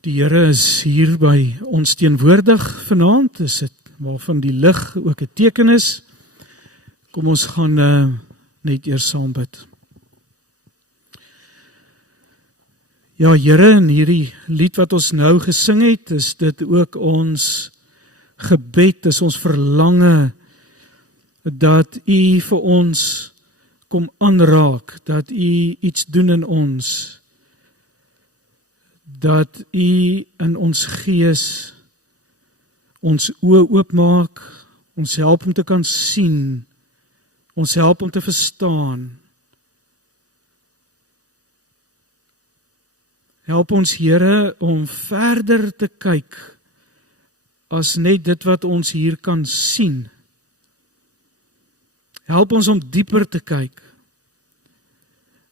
Die Here is hier by ons teenwoordig vanaand, is dit waarvan die lig ook 'n teken is. Kom ons gaan net eers saam bid. Ja, Here, in hierdie lied wat ons nou gesing het, is dit ook ons gebed, is ons verlange, dat U vir ons kom aanraak, dat U iets doen in ons, dat U in ons gees ons oë oopmaak, ons help om te kan sien, ons help om te verstaan. Help ons, Here, om verder te kyk as net dit wat ons hier kan sien. Help ons om dieper te kyk.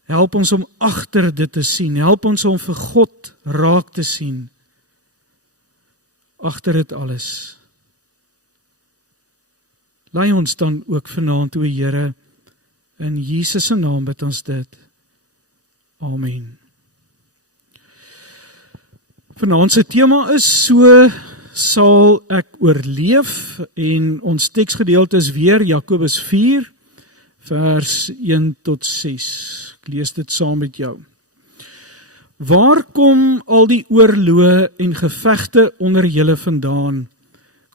Help ons om agter dit te sien. Help ons om vir God raak te sien. Agter dit alles. Lei ons dan ook vanaand, o Here, in Jesus se naam bid ons dit. Amen. Vanaand se tema is so sal ek oorleef, en ons teksgedeelte is weer Jakobus 4 vers 1 tot 6. Ek lees dit saam met jou. Waar kom al die oorloë en gevegte onder julle vandaan?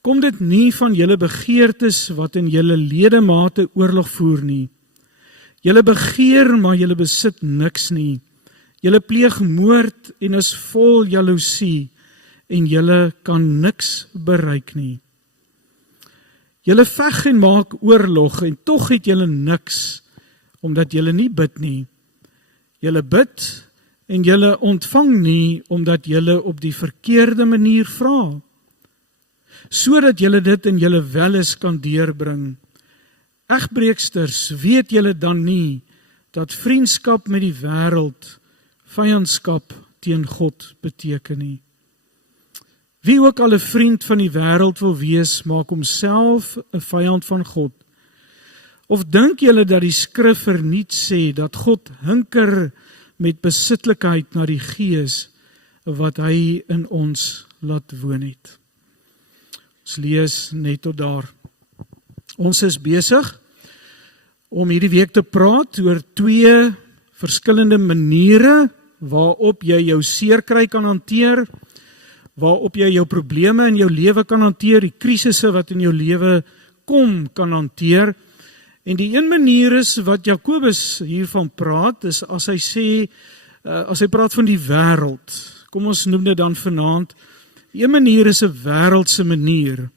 Kom dit nie van julle begeertes wat in julle ledemate oorlog voer nie? Julle begeer, maar julle besit niks nie. Julle pleeg moord en is vol jaloesie, en julle kan niks bereik nie. Julle veg en maak oorlog, en tog het julle niks, omdat julle nie bid nie. Julle bid, en julle ontvang nie, omdat julle op die verkeerde manier vra, sodat julle dit in julle welles kan deurbring. Egbreeksters, weet julle dan nie, dat vriendskap met die wêreld vyandskap teen God beteken nie. Wie ook al 'n vriend van die wêreld wil wees, maak homself 'n vyand van God. Of dink julle dat die skrif verniet sê, dat God hinker met besitlikheid na die gees, wat hy in ons laat woon het? Ons lees net tot daar. Ons is besig om hierdie week te praat oor 2 verskillende maniere waarop jy jou seerkry kan hanteer, waarop jy jou probleme in jou lewe kan hanteer, die krisisse wat in jou lewe kom kan hanteer. En die een manier is wat Jakobus hiervan praat, is as hy sê, as hy praat van die wêreld. Kom ons noem dit dan vanaand. Die een manier is 'n wêreldse manier.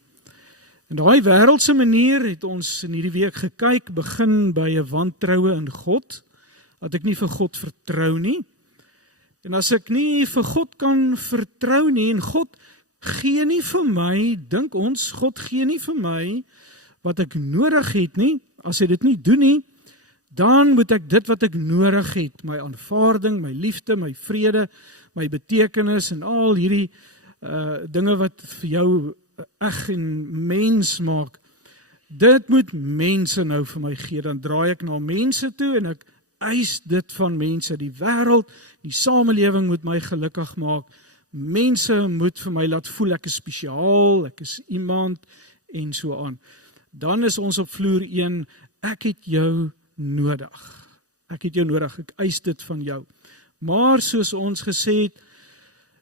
En daai wêreldse manier het ons in hierdie week gekyk, begin by 'n wantroue in God, dat ek nie vir God vertrou nie. En as ek nie vir God kan vertrou nie, en God gee nie vir my, dink ons, God gee nie vir my wat ek nodig het nie, as hy dit nie doen nie, dan moet ek dit wat ek nodig het, my aanvaarding, my liefde, my vrede, my betekenis, en al hierdie dinge wat vir jou eg en mens maak, dit moet mense nou vir my gee. Dan draai ek na mense toe, en ek eis dit van mense. Die wêreld, die samelewing moet my gelukkig maak. Mense moet vir my laat voel ek is spesiaal, ek is iemand, en so aan. Dan is ons op vloer 1, ek het jou nodig. Ek het jou nodig, ek eis dit van jou. Maar soos ons gesê het,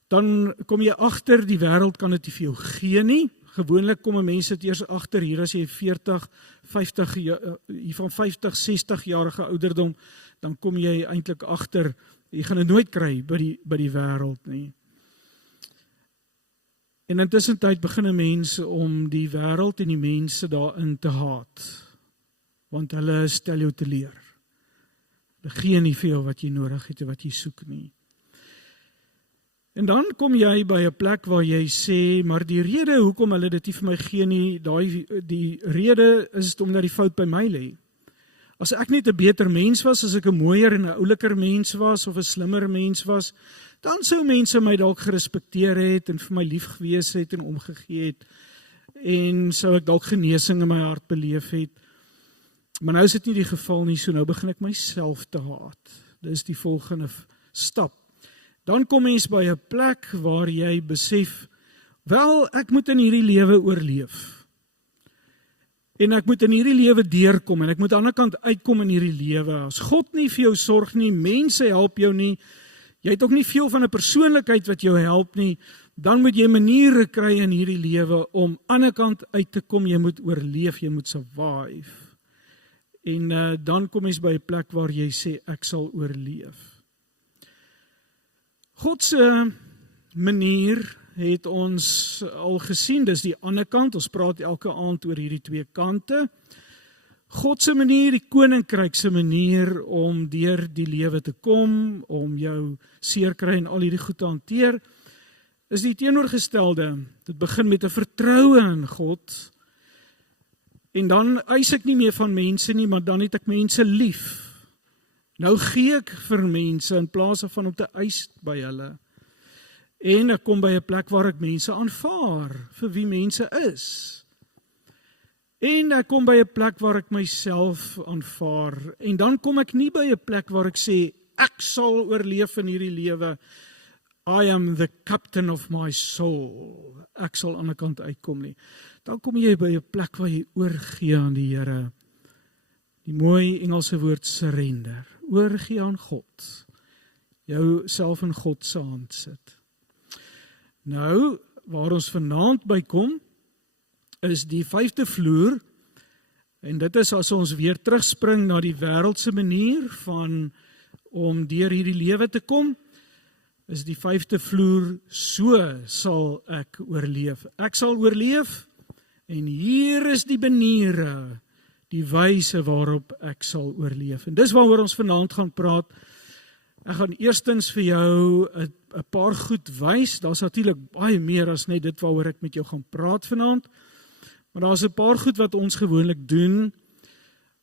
dan kom jy agter, die wêreld kan dit nie vir jou gee nie. Gewoonlik kom mense dit eers agter hier as jy 40, 50, hier van 50, 60 jarige ouderdom, dan kom jy eintlik agter, jy gaan dit nooit kry by die wêreld nie. En intussen tyd begin mense om die wêreld en die mense daarin te haat, want hulle stel jou te leer. Hulle gee nie vir jou wat jy nodig het en wat jy soek nie. En dan kom jy by 'n plek waar jy sê, maar die rede hoekom hulle dit nie vir my gee nie, die rede is omdat die fout by my lê. As ek net 'n beter mens was, as ek 'n mooier en 'n ouliker mens was, of 'n slimmer mens was, dan sou mense my dalk gerespekteer het, en vir my lief gewees het, en omgegee het, en sou ek dalk genesing in my hart beleef het. Maar nou is dit nie die geval nie, so nou begin ek myself te haat. Dis die volgende stap. dan kom mens by 'n plek waar jy besef, wel, ek moet in hierdie lewe oorleef. En ek moet in hierdie lewe deurkom, en ek moet aan die ander kant uitkom in hierdie lewe. As God nie vir jou sorg nie, mense help jou nie, jy het ook nie veel van 'n persoonlikheid wat jou help nie, dan moet jy maniere kry in hierdie lewe om aan die ander kant uit te kom. Jy moet oorleef, jy moet survive. En dan kom jy by 'n plek waar jy sê, ek sal oorleef. God se manier het ons al gesien, dis die ander kant, ons praat elke aand oor hierdie twee kante. God se manier, die koninkryk se manier om deur die lewe te kom, om jou seer kry en al hierdie goed te hanteer, is die teenoorgestelde. Dit begin met 'n vertroue in God, en dan eis ek nie meer van mense nie, maar dan het ek mense lief. Nou gee ek vir mense in plaas van om te eis by hulle. En ek kom by 'n plek waar ek mense aanvaar vir wie mense is. En ek kom by 'n plek waar ek myself aanvaar. En dan kom ek nie by 'n plek waar ek sê, ek sal oorleef in hierdie lewe. I am the captain of my soul. Ek sal aan die kant uitkom nie. Dan kom jy by 'n plek waar jy oorgee aan die Here. Die mooi Engelse woord surrender. Oorgee aan God. Jou self in God se hand sit. Nou, waar ons vanaand by kom, is die 5de vloer, en dit is as ons weer terugspring na die wêreldse manier van om deur hierdie lewe te kom, is die 5de vloer, so sal ek oorleef. Ek sal oorleef, en hier is die maniere, die wyse waarop ek sal oorleef. En dis waaroor ons vanaand gaan praat. Ek gaan eerstens vir jou 'n paar goed wys. Daar's natuurlik baie meer as net dit waaroor ek met jou gaan praat vanaand. Maar daar's 'n paar goed wat ons gewoonlik doen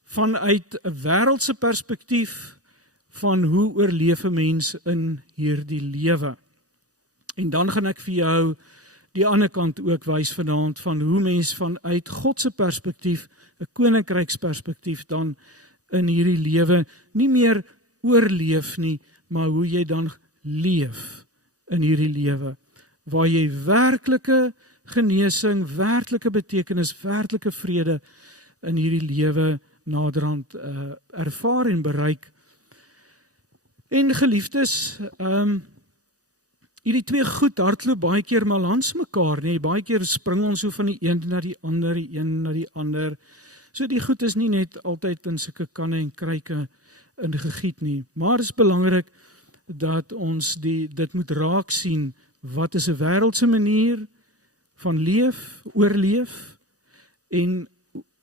vanuit 'n wêreldse perspektief van hoe oorleef 'n mens in hierdie lewe. En dan gaan ek vir jou die ander kant ook wys vanaand van hoe mens vanuit God se perspektief, 'n koninkryksperspektief dan in hierdie lewe nie meer oorleef nie, maar hoe jy dan leef in hierdie lewe, waar jy werklike genesing, werklike betekenis, werklike vrede in hierdie lewe naderhand ervaar en bereik. En geliefdes, hierdie twee goed hardloop baie keer maar langs mekaar, nee, baie keer spring ons so van die een na die ander, die een na die ander. So die goed is nie net altyd in sulke kanne en kruike ingegiet nie, maar is belangrik dat ons dit moet raak sien, wat is 'n wêreldse manier van leef, oorleef, en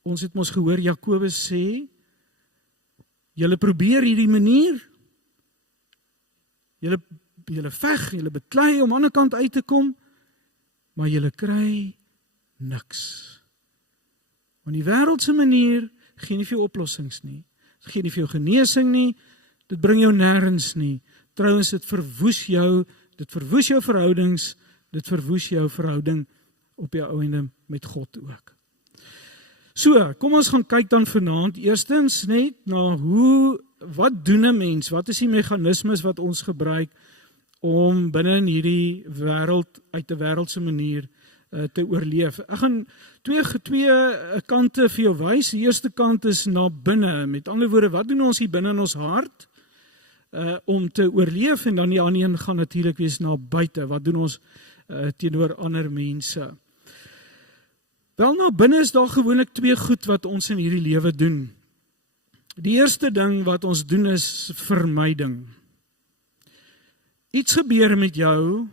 ons het mos gehoor, Jakobus sê, julle probeer hierdie manier, julle veg, julle beklei om aan die kant uit te kom, maar julle kry niks. Want die wêreldse manier gee nie vir jou oplossings nie, dit gee nie vir jou genesing nie, dit bring jou nêrens nie. Trouwens, dit verwoes jou verhoudings, dit verwoes jou verhouding op jou einde met God ook. So, kom ons gaan kyk dan vanaand eerstens net na wat doen 'n mens, wat is die meganismes wat ons gebruik om binne in hierdie wêreld uit 'n wêreldse manier te oorleef. Ek gaan twee kante vir jou wys. Die eerste kant is na binne. Met ander woorde, wat doen ons hier binne in ons hart om te oorleef, en dan die ander een gaan natuurlik wees na buite. Wat doen ons teenoor ander mense? Wel, na binne is daar gewoonlik twee goed wat ons in hierdie lewe doen. Die eerste ding wat ons doen is vermyding. Iets gebeur met jou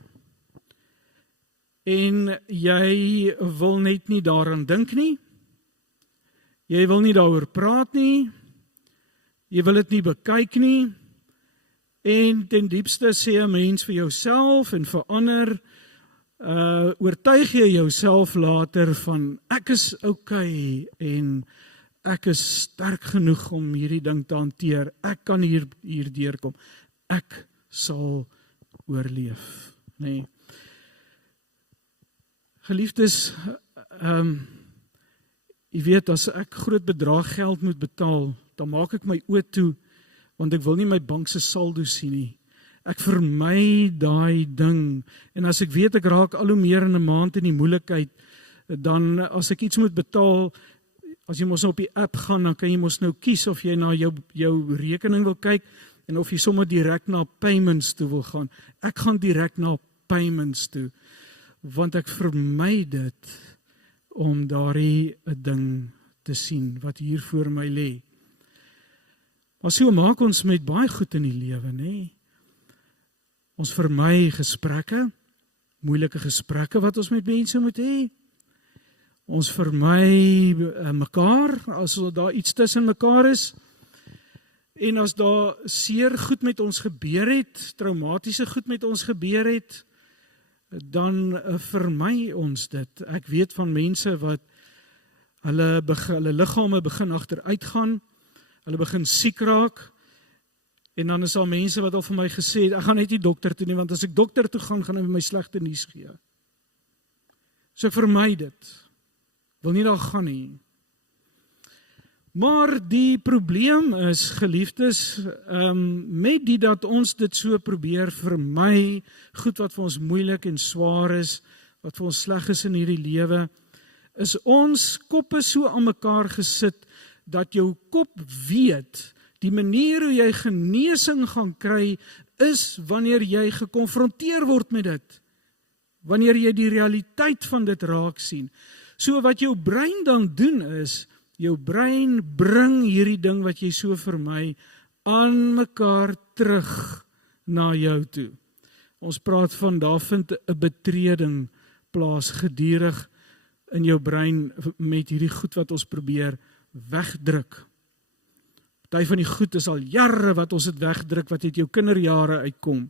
en jy wil net nie daaraan dink nie. Jy wil nie daaroor praat nie. Jy wil dit nie bekyk nie. En ten diepste sê 'n mens vir jouself en vir ander, oortuig jy jouself later van ek is okay en ek is sterk genoeg om hierdie ding te hanteer. Ek kan hier deurkom. Ek sal oorleef. Nee. Geliefdes, jy weet, as ek groot bedrag geld moet betaal, dan maak ek my oë toe, want ek wil nie my bank se saldo sien nie. Ek vermy daai ding. En as ek weet ek raak al hoe meer in 'n maand in die moeilikheid, dan as ek iets moet betaal, as jy mos nou op die app gaan, dan kan jy mos nou kies of jy na jou rekening wil kyk en of jy sommer direk na payments toe wil gaan. Ek gaan direk na payments toe, want ek vermy dit om daardie ding te sien wat hier voor my lê. Maar so maak ons met baie goed in die lewe, nê? Ons vermy gesprekke, moeilike gesprekke wat ons met mense moet hê. Ons vermy mekaar, as daar iets tussen mekaar is. En as daar seer goed met ons gebeur het, traumatiese goed met ons gebeur het, dan vermy ons dit. Ek weet van mense wat hulle liggame begin agteruit gaan, hulle begin siek raak, en dan is daar mense wat al vir my gesê het, ek gaan net nie dokter toe nie, want as ek dokter toe gaan hy my slegte nuus gee. So ek vermy dit. Wil nie daar gaan nie. Maar die probleem is, geliefdes, met die dat ons dit so probeer vermy, goed wat vir ons moeilik en swaar is, wat vir ons sleg is in hierdie lewe, is ons koppe so aan mekaar gesit, dat jou kop weet, die manier hoe jy genesing gaan kry, is wanneer jy gekonfronteer word met dit. Wanneer jy die realiteit van dit raak sien. So wat jou brein dan doen is, jou brein bring hierdie ding wat jy so vermy, aan mekaar terug na jou toe. Ons praat van, daar vind 'n betreding plaas gedurig in jou brein met hierdie goed wat ons probeer wegdruk. Party van die goed is al jare wat ons dit wegdruk, wat uit jou kinderjare uitkom.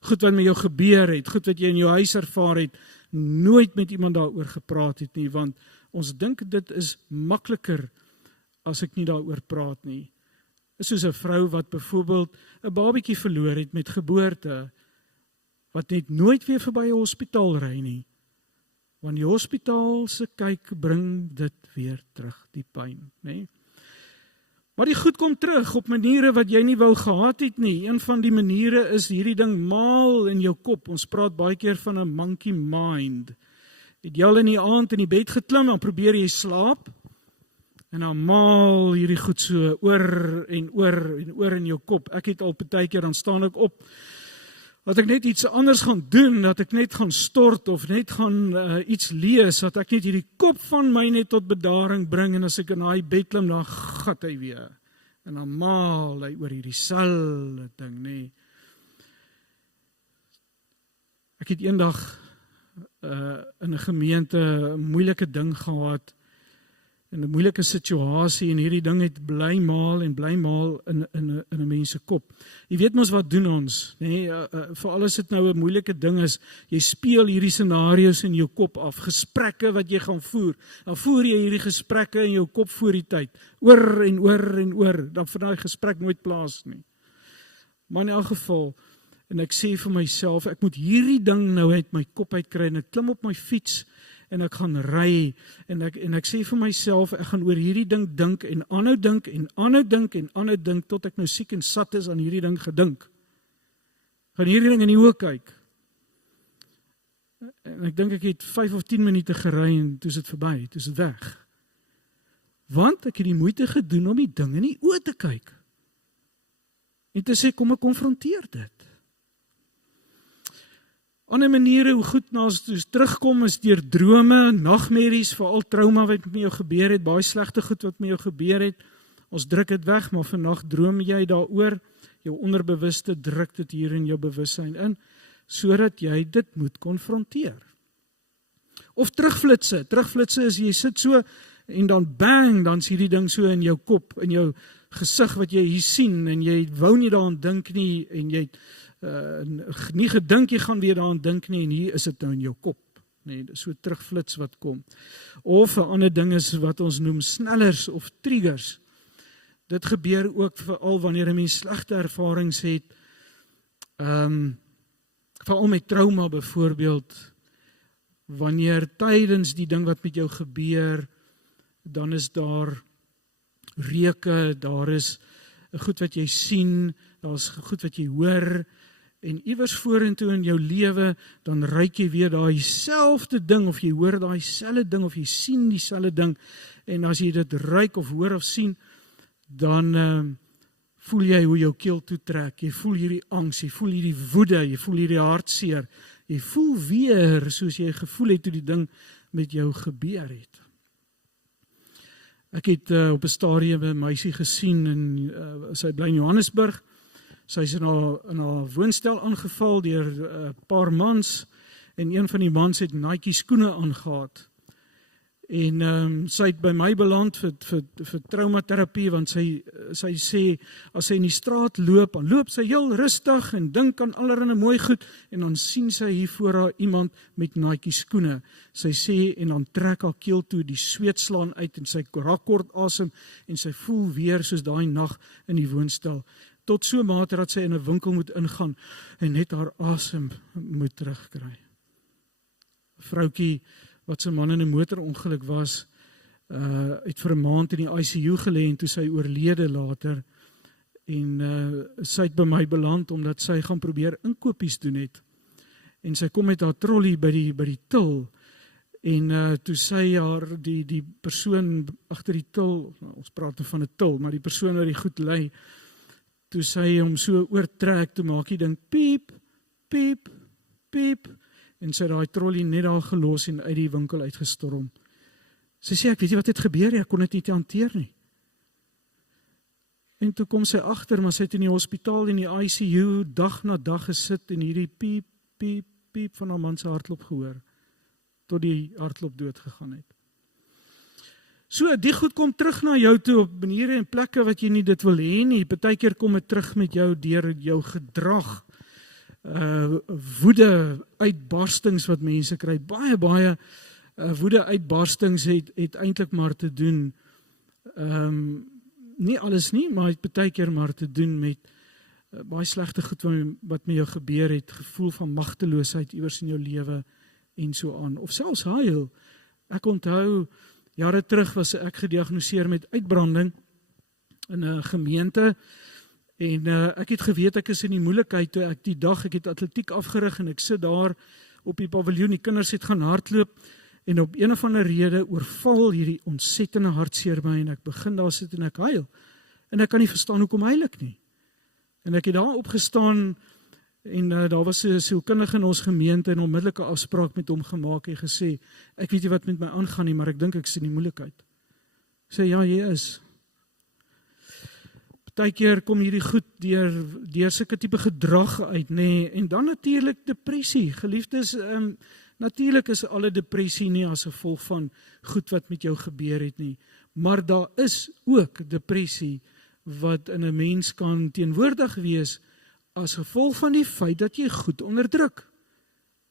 Goed wat met jou gebeur het, goed wat jy in jou huis ervaar het, nooit met iemand daaroor gepraat het nie, want ons dink dit is makliker as ek nie daaroor praat nie. Is soos 'n vrou wat byvoorbeeld 'n babietjie verloor het met geboorte, wat net nooit weer verby 'n hospitaal ry nie. Want die hospitaal se kyk bring dit weer terug, die pyn, nê? Maar die goed kom terug op maniere wat jy nie wou gehad het nie. Een van die maniere is hierdie ding maal in jou kop. Ons praat baie keer van 'n monkey mind. Het jy al in die aand in die bed geklim, dan probeer jy slaap, en dan maal hierdie goed so oor en oor en oor in jou kop. Ek het al partykeer, dan staan ek op, dat ek net iets anders gaan doen, dat ek net gaan stort, of net gaan iets lees, dat ek net hierdie kop van my net tot bedaring bring, en as ek in daai bed klim, dan gat hy weer, en dan maal hy oor hierdie selfde ding, nê. Ek het eendag in 'n gemeente 'n moeilike ding gehad, in 'n moeilike situasie, en hierdie ding het bly maal in 'n mens se kop. Jy weet mos wat doen ons, nee, veral as dit nou 'n moeilike ding is, jy speel hierdie scenario's in jou kop af, gesprekke wat jy gaan voer, dan voer jy hierdie gesprekke in jou kop voor die tyd, oor en oor en oor, dan vind daai gesprek nooit plaas nie. Maar in elk geval, en ek sê vir myself, ek moet hierdie ding nou uit my kop uitkry, en ek klim op my fiets, en ek gaan ry, en ek sê vir myself, ek gaan oor hierdie ding dink, en aanhou dink, en aanhou dink, en aanhou dink, tot ek nou siek en sat is aan hierdie ding gedink. Gaan hierdie ding in die oë kyk. En ek dink ek het 5 of 10 minute gery, en toe is dit verby, toe is dit weg. Want ek het die moeite gedoen om die ding in die oë te kyk. En te sê, kom ek konfronteer dit. Ander maniere hoe goed na ons terugkom is deur drome, nagmerries, veral trauma wat met jou gebeur het, baie slegte goed wat met jou gebeur het. Ons druk dit weg, maar vannag droom jy daaroor, jou onderbewuste druk dit hier in jou bewussyn in, sodat jy dit moet konfronteer. Of terugflitse is jy sit so, en dan bang, dan is hierdie ding so in jou kop, in jou gesig wat jy hier sien, en jy wou nie daaraan dink nie, en jy nie gedink jy gaan weer daaraan dink nie, en hier is dit nou in jou kop, nee, so terugflits wat kom. Of 'n ander ding is wat ons noem snellers of triggers. Dit gebeur ook veral wanneer 'n mens slegte ervarings het, veral met trauma byvoorbeeld, wanneer tydens die ding wat met jou gebeur, dan is daar reuke, daar is goed wat jy sien, daar is goed wat jy hoor, En iewers vorentoe in jou lewe, dan ruik jy weer daai selfde ding, of jy hoor daai selfde ding, of jy sien dieselfde ding, en as jy dit ruik of hoor of sien, dan voel jy hoe jou keel toetrek, jy voel hierdie angs, jy voel hierdie woede, jy voel hierdie hartseer, jy voel weer soos jy gevoel het toe die ding met jou gebeur het. Ek het op 'n stadium 'n meisie gesien, en sy bly in Johannesburg. Sy is in haar woonstel aangeval deur 'n paar mans, en een van die mans het Nike skoene aangehad. En sy het by my beland vir traumaterapie, want sy sê, as sy in die straat loop, dan loop sy heel rustig en dink aan allerlei mooi goed, en dan sien sy hier voor haar iemand met Nike skoene. Sy sê, en dan trek haar keel toe, die sweet slaan uit, en sy raak kort asem, en sy voel weer soos daai nag in die woonstel. Tot so mate dat sy in 'n winkel moet ingaan, en net haar asem moet terugkry. 'n Vroutjie, wat sy man in 'n motorongeluk was, het vir 'n maand in die ICU gelê, en toe sy oorlede later, en sy het by my beland, omdat sy gaan probeer inkopies doen het, en sy kom met haar trolley by die til, en toe sy die persoon agter die til, ons praat nou van 'n til, maar die persoon wat die goed lei, toe sy hom so oortrek, toe maak die ding piep, piep, piep, en sy het daai trolley net daar gelos en uit die winkel uitgestorm. Sy sê, ek weet nie wat het gebeur, ek kon dit nie hanteer nie. En toe kom sy agter, maar sy het in die hospitaal, in die ICU, dag na dag gesit, en hierdie piep, piep, piep van haar man se hartklop gehoor, tot die hartklop dood gegaan het. So, die goed kom terug na jou toe, op maniere en plekke wat jy nie dit wil hê nie. Partykeer kom dit terug met jou deur jou gedrag, woede uitbarstings wat mense kry, baie woede uitbarstings het eintlik maar te doen, nie alles nie, maar het partykeer maar te doen met baie slegte goed wat met jou gebeur het, gevoel van magteloosheid iewers in jou lewe en so aan, of selfs huil. Ek onthou, jare terug was ek gediagnoseer met uitbranding in 'n gemeente, en ek het geweet ek is in die moeilikheid, toe ek die dag, ek het atletiek afgerig, en ek sit daar op die paviljoen, die kinders het gaan hardloop, en op een of ander rede oorval hierdie ontsettende hartseer my, en ek begin daar sit en ek huil, en ek kan nie verstaan hoekom huil ek nie. En ek het daar opgestaan, en daar was 'n sielkundige in ons gemeente, en onmiddellike afspraak met hom gemaak, en gesê, ek weet nie wat met my aangaan nie, maar ek dink ek is in die moeilikheid. Ek sê, ja, jy is. Partykeer kom hierdie goed deur sulke tipe gedrag uit, nê, en dan natuurlik depressie. Geliefdes, natuurlik is alle depressie nie as gevolg van goed wat met jou gebeur het nie, maar daar is ook depressie wat in 'n mens kan teenwoordig wees as gevolg van die feit dat jy goed onderdruk.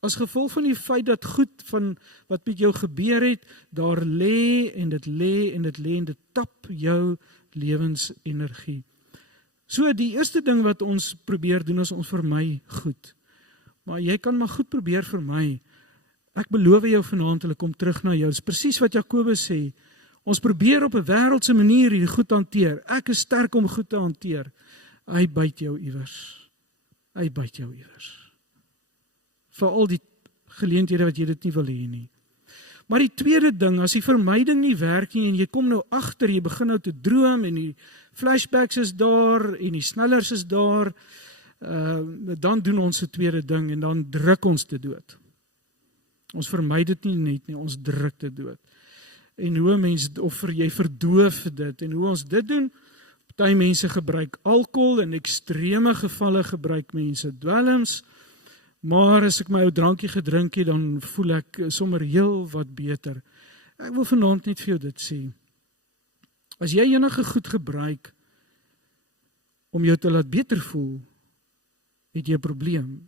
As gevolg van die feit dat goed van wat met jou gebeur het, daar lê en dit lê en dit lê en dit tap jou lewensenergie. So die eerste ding wat ons probeer doen is ons vermy goed. Maar jy kan maar goed probeer vermy. Ek beloof jou vanaand, hulle kom terug na jou. Dis presies wat Jakobus sê. Ons probeer op 'n wêreldse manier hier goed hanteer. Ek is sterk om goed te hanteer. Hy byt jou iewers. Hy byt jou iewers. Vir al die geleenthede wat jy dit nie wil hê nie. Maar die tweede ding, as die vermyding nie werk nie en jy kom nou agter, jy begin nou te droom en die flashbacks is daar en die snellers is daar, dan doen ons 'n tweede ding en dan druk ons dit dood. Ons vermy dit nie net nie, ons druk dit dood. En hoe mense, of jy verdoof dit, en hoe ons dit doen, party mense gebruik alkohol, in ekstreme gevalle gebruik mense dwelms, maar as ek my ou drankie gedrink het, dan voel ek sommer heel wat beter. Ek wil vanaand net vir jou dit sê. As jy enige goed gebruik om jou te laat beter voel, het jy 'n probleem.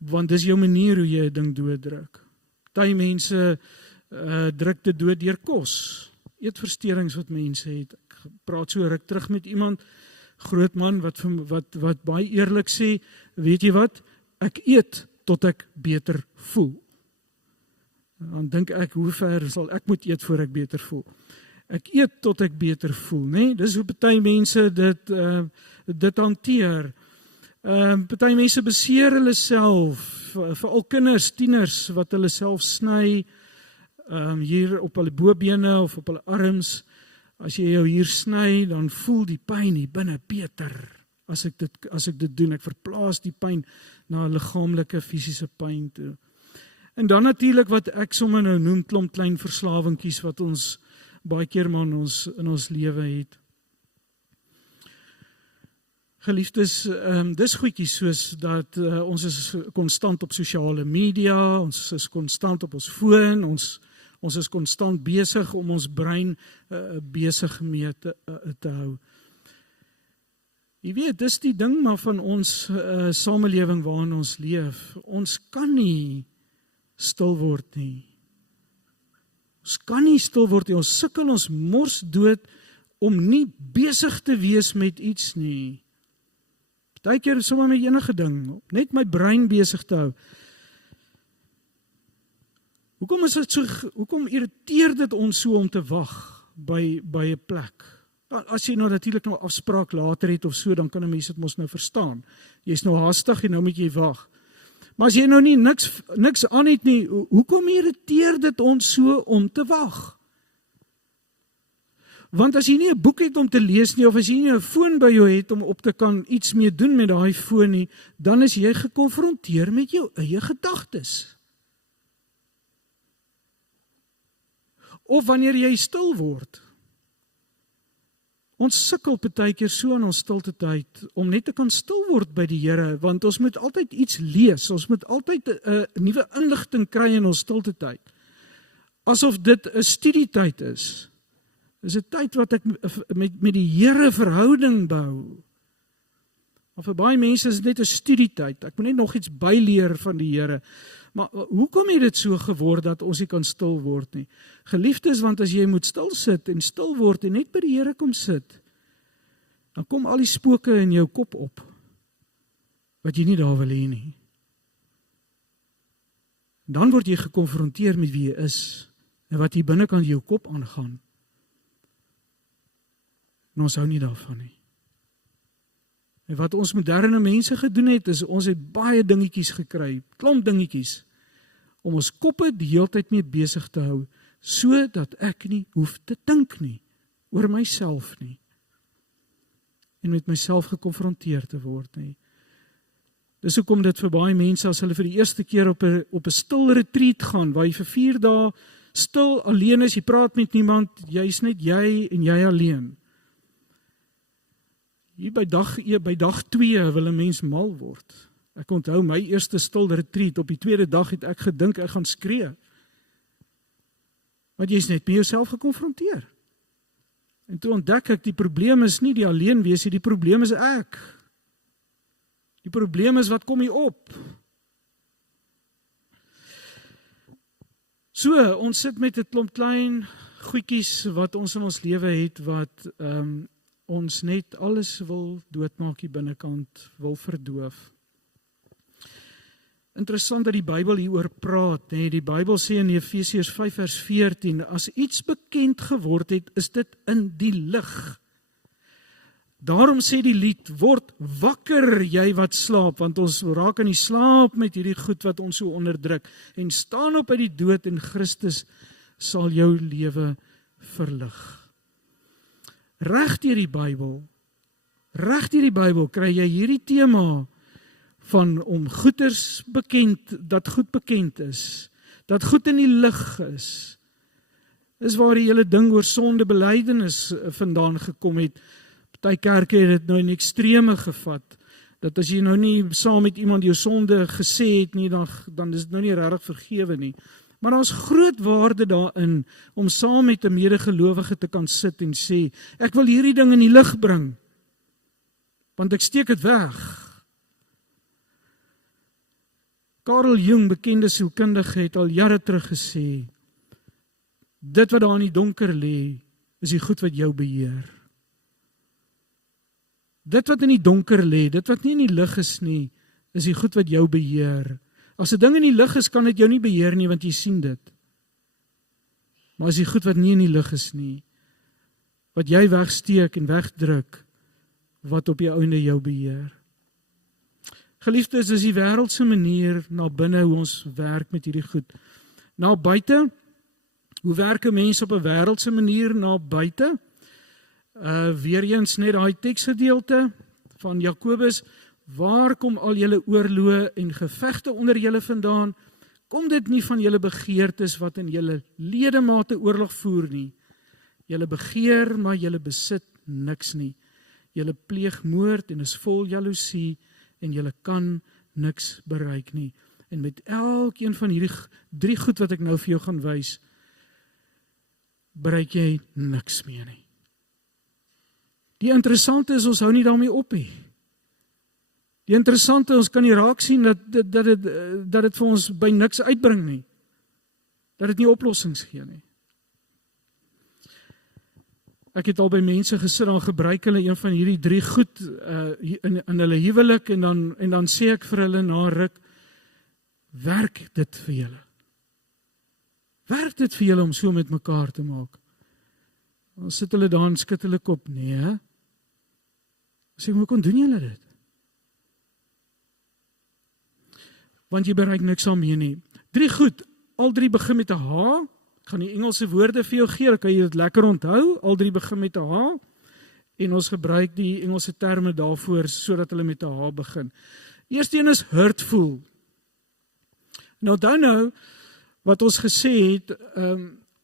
Want dis jou manier hoe jy 'n ding dooddruk. Party mense druk dit dood deur kos. Eetversteurings wat mense het. Ek praat so ruk terug met iemand, groot man, wat baie eerlik sê, weet jy wat, ek eet tot ek beter voel. Dan dink ek, hoe ver sal ek moet eet voor ek beter voel? Ek eet tot ek beter voel, né? Dis hoe party mense dit hanteer. Party mense beseer hulle self, veral kinders, tieners wat hulle self sny, hier op hulle bobene of op hulle arms. As jy jou hier sny, dan voel die pyn hier binne beter. As ek dit doen, ek verplaas die pyn na 'n liggaamlike fisiese pyn toe. En dan natuurlik wat ek sommer nou noem klomp klein verslawingkies wat ons baie keer maar in ons lewe het. Geliefdes, dis goedjies soos dat ons is konstant op sosiale media, ons is konstant op ons foon, ons is konstant besig om ons brein besig mee te hou. Jy weet, dis die ding maar van ons samelewing waarin ons leef. Ons kan nie stil word nie. Ons kan nie stil word nie. Ons sukkel, ons mors dood om nie besig te wees met iets nie. Partykeer sommer met enige ding, net my brein besig te hou. Hoekom irriteer dit ons so om te wag by 'n plek? As jy natuurlik nou afspraak later het of so, dan kan 'n mens dit mos nou verstaan. Jy's nou haastig en nou moet jy wag. Maar as jy nou nie niks aan het nie, hoekom irriteer dit ons so om te wag? Want as jy nie 'n boek het om te lees nie, of as jy nie 'n foon by jou het om op te kan iets mee doen met daai foon nie, dan is jy gekonfronteer met jou eie gedagtes. Of wanneer jy stil word. Ons sukkel partykeer so in ons stilte tyd om net te kan stil word by die Here, want ons moet altyd iets lees, ons moet altyd 'n nuwe inligting kry in ons stilte tyd. Asof dit 'n studietyd is. Dis 'n tyd wat ek met die Here verhouding bou. Maar vir baie mense is dit net 'n studietyd. Ek moet net nog iets byleer van die Here. Maar hoekom het dit so geword dat ons nie kan stil word nie? Geliefdes, want as jy moet stil sit en stil word en net by die Here kom sit, dan kom al die spooke in jou kop op, wat jy nie daar wil hê nie. Dan word jy gekonfronteer met wie jy is, en wat hier binnekant jou kop aangaan. En ons hou nie daarvan nie. En wat ons moderne mense gedoen het, is ons het baie dingetjies gekry, klomp dingetjies, om ons koppe die hele tyd mee besig te hou, so dat ek nie hoef te dink nie, oor myself nie, en met myself gekonfronteer te word nie. Dis hoekom dit vir baie mense, as hulle vir die eerste keer op 'n stil retreat gaan, waar jy vir 4 dae stil alleen is, jy praat met niemand, jy's net jy en jy alleen. Hier by dag 2 wil 'n mens mal word. Ek onthou my eerste stil retreat, op die 2de dag het ek gedink ek gaan skree. Want jy is net met jouself gekonfronteer. En toe ontdek ek, die probleem is nie die alleen wees nie, die probleem is ek. Die probleem is, wat kom hier op? So, ons sit met 'n klomp klein goedjies wat ons in ons lewe het, wat ons net alles wil doodmaak hier binnekant, wil verdoof. Interessant dat die Bybel hieroor praat, nee, die Bybel sê in Efesiërs 5 vers 14, as iets bekend geword het, is dit in die lig. Daarom sê die lied, word wakker jy wat slaap, want ons raak in die slaap met hierdie goed wat ons so onderdruk, en staan op uit die dood en Christus sal jou lewe verlig. Reg deur die Bybel kry jy hierdie tema van om goeders dat goed bekend is, dat goed in die lig is. Dis waar die hele ding oor sondebelydenis vandaan gekom het. Party kerke het dit nou in extreme gevat, dat as jy nou nie saam met iemand jou sonde gesê het nie, dan is dit nou nie regtig vergewe nie. Maar daar's groot waarde daarin om saam met 'n medegelowige te kan sit en sê, ek wil hierdie ding in die lig bring, want ek steek dit weg. Carl Jung, bekende sielkundige, het al jare terug gesê, dit wat daar in die donker lê, is die goed wat jou beheer. Dit wat in die donker lê, dit wat nie in die lig is nie, is die goed wat jou beheer. As 'n ding in die lig is, kan dit jou nie beheer nie, want jy sien dit. Maar as die goed wat nie in die lig is nie, wat jy wegsteek en wegdruk, wat op die einde jou beheer. Geliefdes, dis die wêreldse manier na binne hoe ons werk met hierdie goed. Na buite, hoe werk 'n mens op 'n wêreldse manier na buite? Weer eens net daai teksgedeelte van Jakobus, waar kom al julle oorloë en gevegte onder julle vandaan? Kom dit nie van julle begeertes wat in julle ledemate oorlog voer nie? Julle begeer, maar julle besit niks nie. Julle pleeg moord en is vol jaloesie en julle kan niks bereik nie. En met elkeen van hierdie 3 goed wat ek nou vir jou gaan wys, bereik jy niks meer nie. Die interessante is, ons hou nie daarmee op nie. Die interessante, ons kan nie raak sien dat dit vir ons by niks uitbring nie. Dat dit nie oplossings gee nie. Ek het al by mense gesit, dan gebruik hulle een van hierdie 3 goed in hulle huwelik en dan sê ek vir hulle na ruk, werk dit vir julle? Werk dit vir julle om so met mekaar te maak? Dan sit hulle daar en skud hulle kop, nee. Sê, hoe kon doen julle dit? Want jy bereik niks daarmee nie. 3 goed, al 3 begin met 'n H. Ek gaan die Engelse woorde vir jou gee, dan kan jy dit lekker onthou. Al 3 begin met 'n H. En ons gebruik die Engelse terme daarvoor, sodat hulle met 'n H begin. Eerste een is hurtful. Nou dan nou, wat ons gesê het,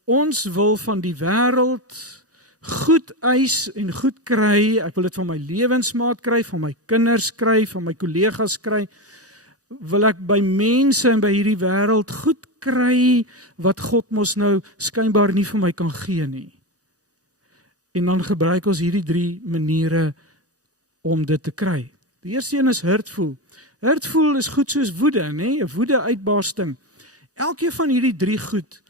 ons wil van die wêreld goed eis en goed kry. Ek wil dit van my lewensmaat kry, van my kinders kry, van my kollegas kry. Wil ek by mense en by hierdie wêreld goed kry, wat God mos nou skynbaar nie vir my kan gee nie. En dan gebruik ons hierdie 3 maniere om dit te kry. Die eerste een is hurtful. Hurtful is goed soos woede, nê? 'n woede-uitbarsting. Elkeen van hierdie 3 goed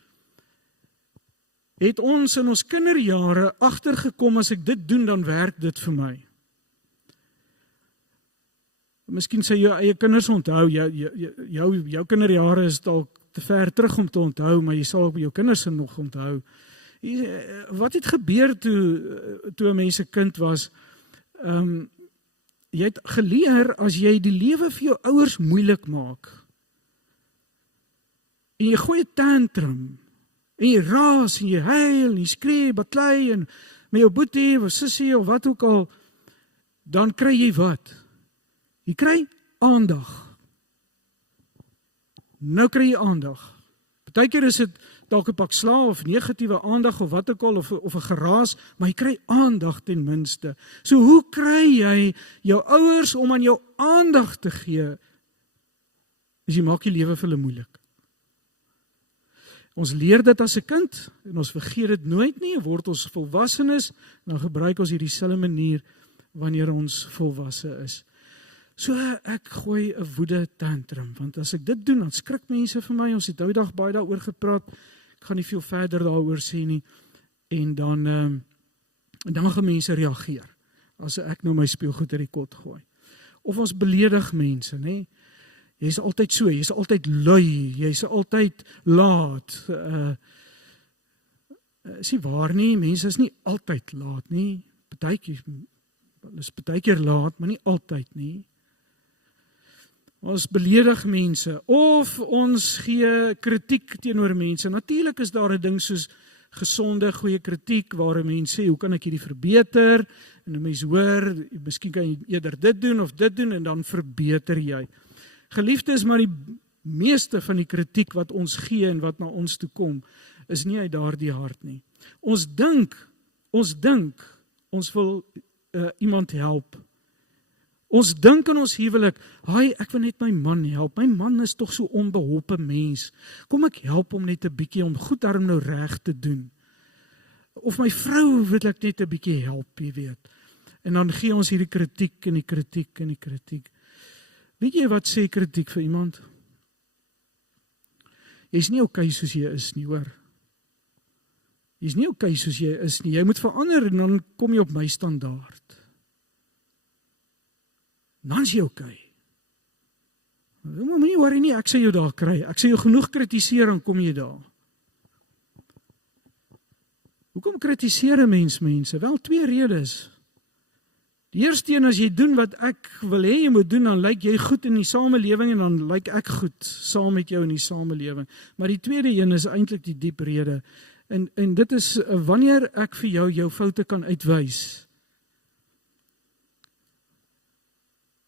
het ons in ons kinderjare agtergekom, as ek dit doen, dan werk dit vir my. Miskien sê jou eie kinders onthou, jou kinderjare is dalk te ver terug om te onthou, maar jy sal ook jou kinders nog onthou. Wat het gebeur toe 'n mens 'n kind was? Jy het geleer, as jy die lewe vir jou ouers moeilik maak, en jy gooi 'n tantrum, en jy raas, en jy huil, en jy skree, baklei, en met jou boetie, of sussie, of wat ook al, dan kry jy wat? Jy kry aandag. Nou kry jy aandag. Partykeer is dit dalk 'n pak slaag, of negatiewe aandag, of wat ook al, of 'n geraas, maar jy kry aandag ten minste. So hoe kry jy jou ouers om aan jou aandag te gee, as jy maak die lewe vir hulle moeilik? Ons leer dit as 'n kind, en ons vergeet dit nooit nie, word ons volwassenes, dan gebruik ons hierdie selfde manier, wanneer ons volwasse is. So ek gooi 'n woede tantrum, want as ek dit doen, dan skrik mense vir my. Ons het nou die dag baie daaroor gepraat. Ek gaan nie veel verder daaroor sê nie. En dan gaan mense reageer, as ek nou my speelgoed uit die kot gooi. Of ons beledig mense, nê? Jy's altyd so, jy's altyd lui, jy's altyd laat. Is nie waar nie, mense is nie altyd laat nie. Partykeer laat, maar nie altyd nie. Ons beledig mense, of ons gee kritiek teenoor mense. Natuurlik is daar 'n ding soos gesonde, goeie kritiek, waar 'n mens sê, hoe kan ek hierdie verbeter? En 'n mens hoor, miskien kan jy eerder dit doen of dit doen, en dan verbeter jy. Geliefdes, maar die meeste van die kritiek wat ons gee en wat na ons toe kom, is nie uit daardie hart nie. Ons dink, ons wil iemand help. Ons dink in ons huwelik, ek wil net my man help, my man is tog so onbeholpe mens, kom ek help hom net 'n bietjie om goed daarom nou reg te doen. Of my vrou wil ek net 'n bietjie help, jy weet. En dan gee ons hierdie kritiek en die kritiek en die kritiek. Weet jy wat sê kritiek vir iemand? Jy's nie okay soos jy is nie, hoor. Jy's nie okay soos jy is nie, jy moet verander en dan kom jy op my standaard. Dan is jy okay. Moenie worry nie, ek sê jou daar kry. Ek sê jou genoeg kritiseer, dan kom jy daar. Hoekom kritiseer 'n mens mense? Wel, 2 redes. Die eerste een, as jy doen wat ek wil hê jy moet doen, dan lyk jy goed in die samelewing en dan lyk ek goed saam met jou in die samelewing. Maar die tweede een is eintlik die diep rede. En dit is wanneer ek vir jou foute kan uitwys.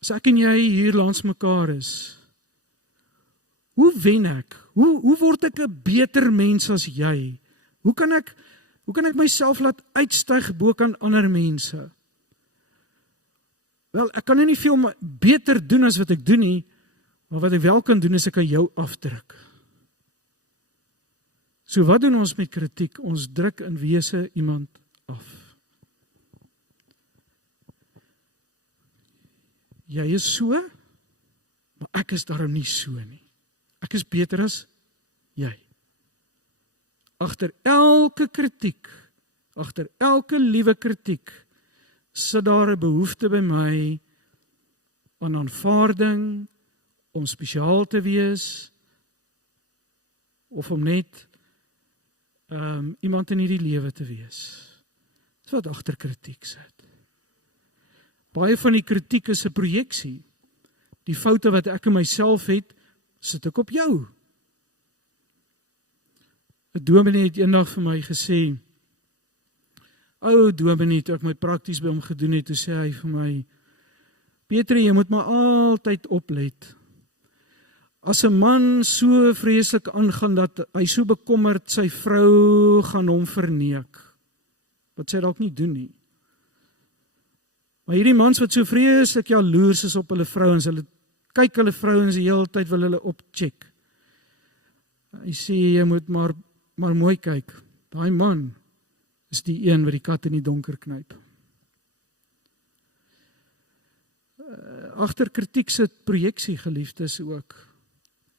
As ek en jy hier langs mekaar is, hoe wen ek? Hoe word ek 'n beter mens as jy? Hoe kan ek myself laat uitstyg bo kan ander mense? Wel, ek kan nie veel beter doen as wat ek doen nie, maar wat ek wel kan doen is ek kan jou afdruk. So wat doen ons met kritiek? Ons druk in wese iemand af. Jy is so, maar ek is daarom nie so nie. Ek is beter as jy. Agter elke kritiek, agter elke liewe kritiek, sit daar 'n behoefte by my aan aanvaarding, om spesiaal te wees, of om net iemand in hierdie lewe te wees. Dis wat agter kritiek sit. Baie van die kritiek is 'n projeksie. Die foute wat ek in myself het, sit ek op jou. 'n Dominee het eendag vir my gesê, ou dominee, toe ek my prakties by hom gedoen het, toe sê hy vir my, Petrie, jy moet maar altyd oplet. As 'n man so vreeslik aangaan dat hy so bekommerd sy vrou gaan hom verneek, wat sy dalk nie doen nie. Maar hierdie mans wat so vreeslik jaloers is op hulle vrouens, hulle kyk hulle vrouens die hele tyd wil hulle opcheck. Hy sê jy moet maar mooi kyk. Daai man is die een wat die kat in die donker knyp. Agter kritiek sit projeksie, geliefdes, ook.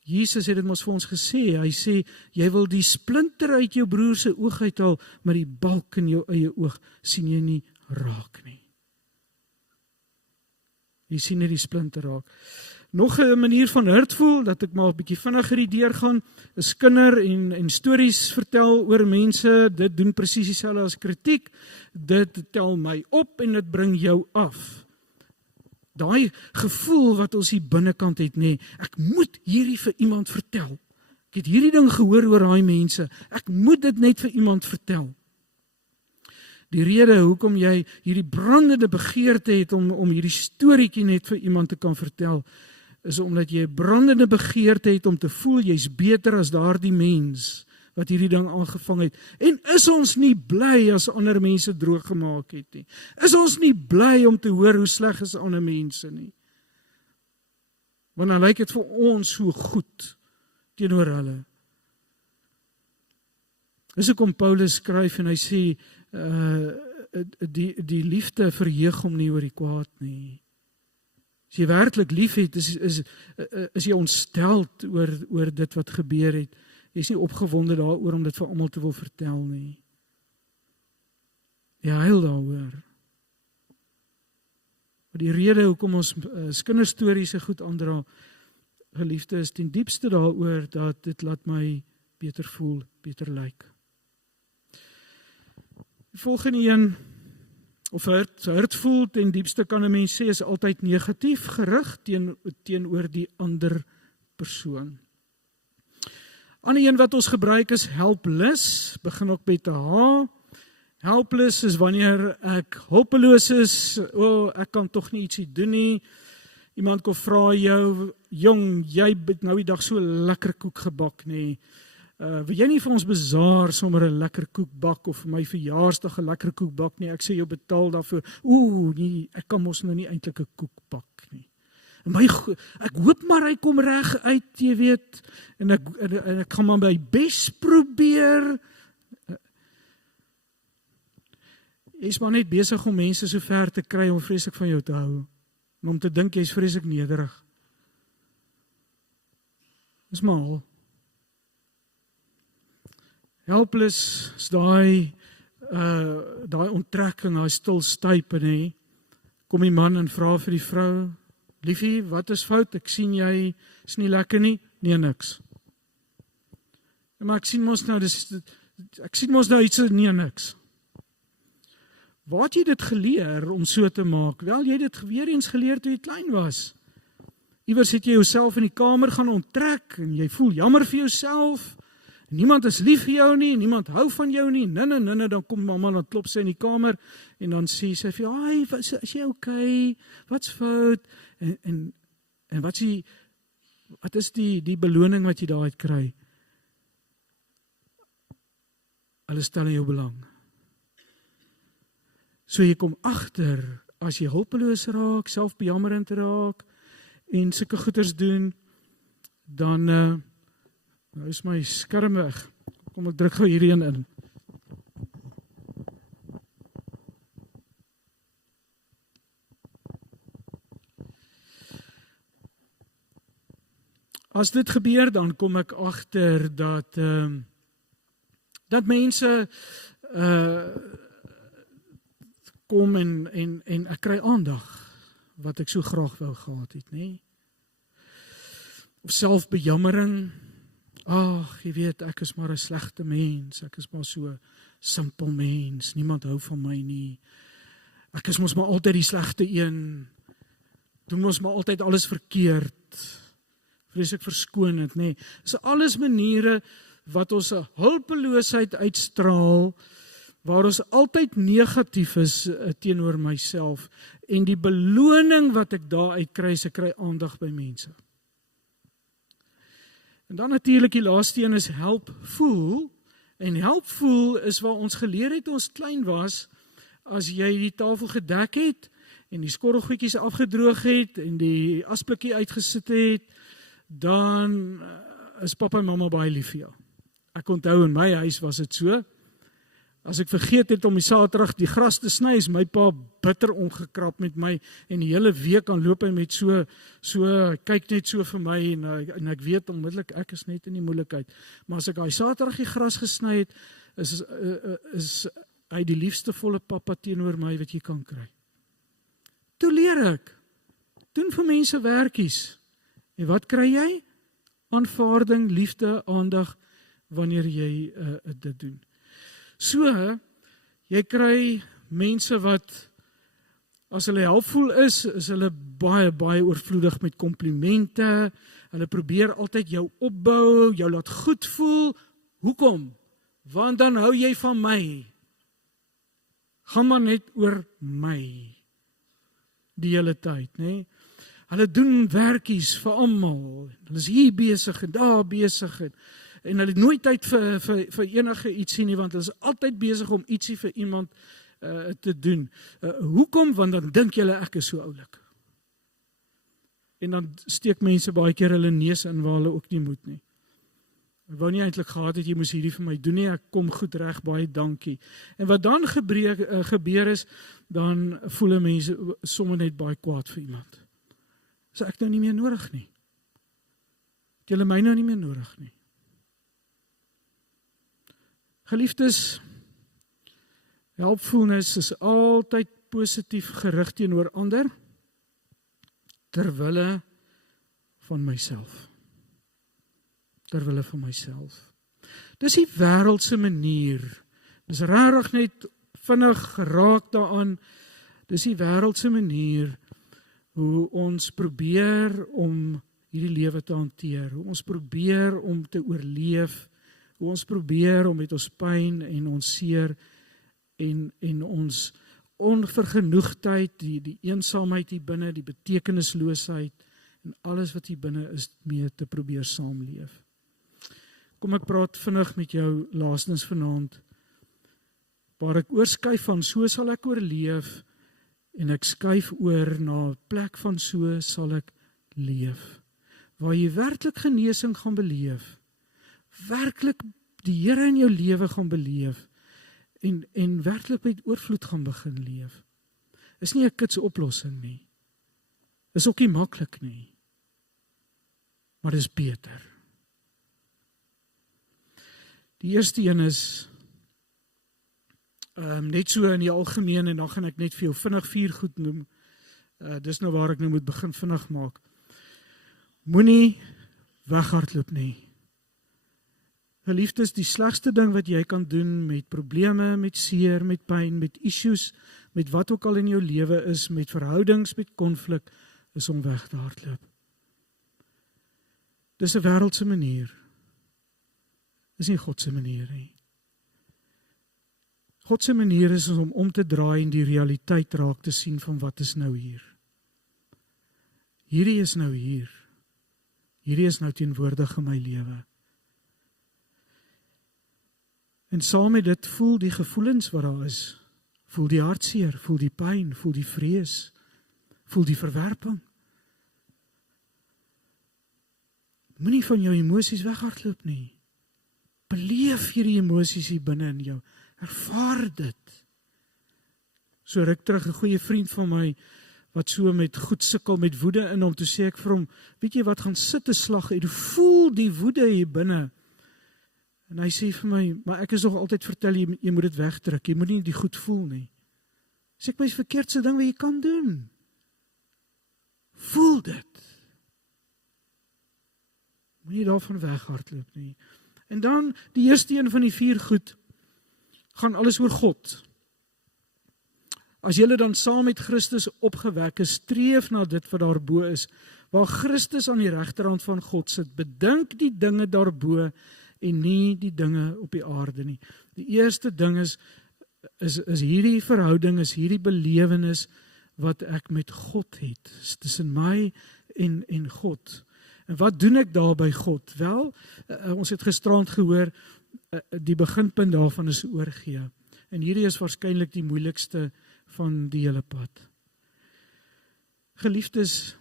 Jesus het dit mos vir ons gesê, hy sê, jy wil die splinter uit jou broer se oog uithaal, maar die balk in jou eie oog sien jy nie raak nie. Jy sien net die splinter raak. Nog 'n manier van hurtful, dat ek maar 'n bietjie vinniger hier deurgaan, is kinder en stories vertel oor mense, dit doen presies dieselfde as kritiek, dit tel my op en dit bring jou af. Daai gevoel wat ons hier binnekant het, ek moet hierdie vir iemand vertel. Ek het hierdie ding gehoor oor daai mense, ek moet dit net vir iemand vertel. Die rede hoekom jy hierdie brandende begeerte het om hierdie storieetjie net vir iemand te kan vertel, is omdat jy 'n brandende begeerte het om te voel jy's beter as daardie mens wat hierdie ding aangevang het. En is ons nie bly as ander mense droog gemaak het nie? Is ons nie bly om te hoor hoe sleg is ander mense nie? Want dan lyk dit vir ons so goed teenoor hulle. Dis hoekom Paulus skryf en hy sê, die liefde verheug hom nie oor die kwaad nie. As jy werklik lief het, is jy ontsteld oor dit wat gebeur het. Jy is nie opgewonde daaroor om dit vir almal te wil vertel nie. Jy huil daaroor. Maar die rede hoekom ons kinderstories so goed aandra, geliefde, is ten diepste daaroor dat dit laat my beter voel, beter lyk. Die volgende een, of hurtful ten diepste kan 'n mens sê, is altyd negatief gerig teenoor die ander persoon. Ander een wat ons gebruik is helpless, begin ook met 'n H. Helpless is wanneer ek hulpeloos is, ek kan tog nie ietsie doen nie. Iemand kom vra jou, jong, jy het nou die dag so lekker koek gebak nie. Wil jy nie vir ons bazaar sommer 'n lekker koek bak of vir my verjaarsdag 'n lekker koek bak nie? Ek sê jou betaal daarvoor. Nee, ek kan mos nou nie eintlik 'n koek bak nie. Ek hoop maar hy kom reg uit, jy weet, en ek gaan maar my bes probeer. Jy is maar net besig om mense so ver te kry om vreeslik van jou te hou, en om te dink jy is vreeslik nederig. Dis maar al. Helpless is daai onttrekking, daai stil stype, nee. Kom die man en vra vir die vrou, liefie, wat is fout? Ek sien jy is nie lekker nie. Nee, niks. Maar ek sien mos nou iets, nee, niks. Waar het jy dit geleer om so te maak? Wel, jy het dit weer eens geleer toe jy klein was. Iewers het jy jouself in die kamer gaan onttrek en jy voel jammer vir jouself. Niemand is lief vir jou nie, niemand hou van jou nie. Nee, dan kom mamma, dan klop sy in die kamer en dan sê sy vir jou, "Ai, is jy okay? Wat's fout?" En wat is die beloning wat jy daaruit kry? Hulle stel in jou belang. So jy kom agter, as jy hulpeloos raak, selfbejammerend raak, en sulke goeders doen, dan, nou is my skerm weg. Kom ek druk gou hierdie in. As dit gebeur, dan kom ek agter dat mense kom en ek kry aandag wat ek so graag wou gehad het, nê? Of selfbejammering. Ag, jy weet, ek is maar 'n slegte mens, ek is maar so 'n simpel mens, niemand hou van my nie. Ek is mos maar altyd die slegte een. Doen mos maar altyd alles verkeerd. Vreeslik verskonend, nê? Dis alles maniere wat ons 'n hulpeloosheid uitstraal, waar ons altyd negatief is teenoor myself, en die beloning wat ek daaruit kry, is ek kry aandag by mense. En dan natuurlik die laaste een is help voel, en help voel is waar ons geleer het ons klein was, as jy die tafel gedek het, en die skorrelgoedjies afgedroog het, en die asblikkie uitgesit het, dan is papa en mamma baie lief vir jou. Ek onthou in my huis was dit so, as ek vergeet het om die Saterdag die gras te sny, is my pa bitter omgekrap met my, en die hele week aan loop hy met so kyk net so vir my, en ek weet onmiddellik, ek is net in die moeilikheid. Maar as ek daai Saterdag die gras gesny het, is hy die liefste volle papa teenoor my wat jy kan kry. Toe leer ek, doen vir mense werkies, en wat kry jy? Aanvaarding, liefde, aandag, wanneer jy dit doen. So, jy kry mense wat, as hulle helpvol is hulle baie, baie oorvloedig met komplimente, hulle probeer altyd jou opbou, jou laat goed voel. Hoekom? Want dan hou jy van my. Gaan maar net oor my, die hele tyd, né? Hulle doen werkies vir almal, hulle is hier besig en daar besig, en hulle het nooit tyd vir enige ietsie nie, want hulle is altyd besig om ietsie vir iemand te doen. Hoekom? Want dan dink julle ek is so oulik. En dan steek mense baie keer hulle neus in waar hulle ook nie moet nie. Ek wou nie eintlik gehad het, jy moes hierdie vir my doen nie, ek kom goed reg, baie dankie. En wat dan gebeur is, dan voel mense sommer net baie kwaad vir iemand. So ek nou nie meer nodig nie. Het julle my nou nie meer nodig nie. Geliefdes, helpfulness is altyd positief gerig teenoor ander, terwille van myself. Terwille van myself. Dis die wêreldse manier. Dis rarig net vinnig geraak daaraan. Dis die wêreldse manier hoe ons probeer om hierdie lewe te hanteer, hoe ons probeer om te oorleef, hoe ons probeer om met ons pyn en ons seer en ons onvergenoegdheid, die eensaamheid hier binne, die betekenisloosheid en alles wat hier binne is, mee te probeer saamleef. Kom ek praat vinnig met jou laastens vanaand, waar ek oorskuif van so sal ek oorleef, en ek skuif oor na 'n plek van so sal ek leef, waar jy werklik genesing gaan beleef, werklik die Here in jou lewe gaan beleef, en werklik met oorvloed gaan begin leef. Is nie 'n kitse oplossing nie, is ook nie maklik nie, maar is beter. Die eerste een is, net so in die algemeen, en dan gaan ek net vir jou vinnig 4 goed noem, dis nou waar ek nou moet begin vinnig maak. Moenie weghardloop nie. Geliefdes, die slegste ding wat jy kan doen met probleme, met seer, met pyn, met issues, met wat ook al in jou lewe is, met verhoudings, met konflik, is om weg te hardloop. Dis 'n wêreldse manier. Dis nie God se manier nie. God se manier is om te draai en die realiteit raak te sien van wat is nou hier. Hierdie is nou hier. Hierdie is nou teenwoordig in my lewe. En saam met dit voel die gevoelens wat daar is. Voel die hartseer, voel die pyn, voel die vrees, voel die verwerping. Moenie van jou emosies weghardloop nie. Beleef hierdie emosies hier binne in jou. Ervaar dit. So ruk terug 'n goeie vriend van my, wat so met goed sukkel met woede in hom, toe sê ek vir hom, weet jy wat, gaan sit 'n slag en voel die woede hier binne. En hy sê vir my, maar ek is nog altyd vertel, jy moet dit wegdruk, jy moet nie die goed voel nie. Sê ek, my is verkeerdste ding wat jy kan doen. Voel dit. Moenie daarvan weghardloop nie. En dan, die eerste een van die 4 goed, gaan alles oor God. As julle dan saam met Christus opgewek is, streef na dit wat daarbo is, waar Christus aan die regterhand van God sit, bedink die dinge daarbo en nie die dinge op die aarde nie. Die eerste ding is hierdie verhouding, is hierdie belewenis wat ek met God het, is tussen my en God. En wat doen ek daar by God? Wel, ons het gisterand gehoor, die beginpunt daarvan is oorgee. En hierdie is waarskynlik die moeilikste van die hele pad. Geliefdes,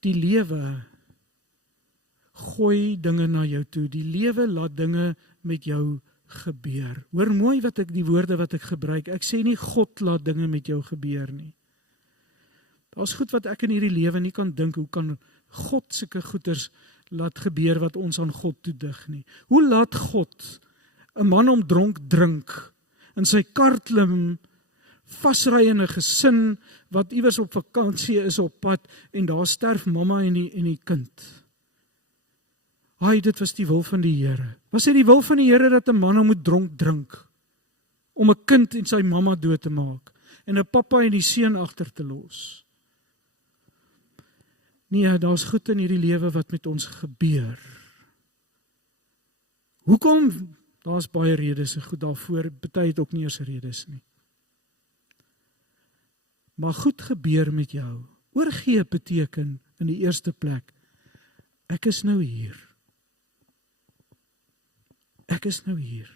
die lewe gooi dinge na jou toe. Die lewe laat dinge met jou gebeur. Hoor mooi die woorde wat ek gebruik. Ek sê nie God laat dinge met jou gebeur nie. Daar's goed wat ek in hierdie lewe nie kan dink, hoe kan God sulke goeders laat gebeur wat ons aan God toedig nie. Hoe laat God 'n man om dronk drink, in sy kar klim, vasry in 'n gesin wat iewers op vakansie is op pad en daar sterf mamma en die kind. Ai, dit was die wil van die Here. Was dit die wil van die Here dat 'n man moet dronk drink om 'n kind en sy mamma dood te maak en 'n pappa en die seun agter te los? Nee, daar's goed in hierdie lewe wat met ons gebeur. Hoekom? Daar's baie redes, goed daarvoor, party het ook nie eens redes nie. Maar goed gebeur met jou. Oorgee beteken in die eerste plek, ek is nou hier. Ek is nou hier.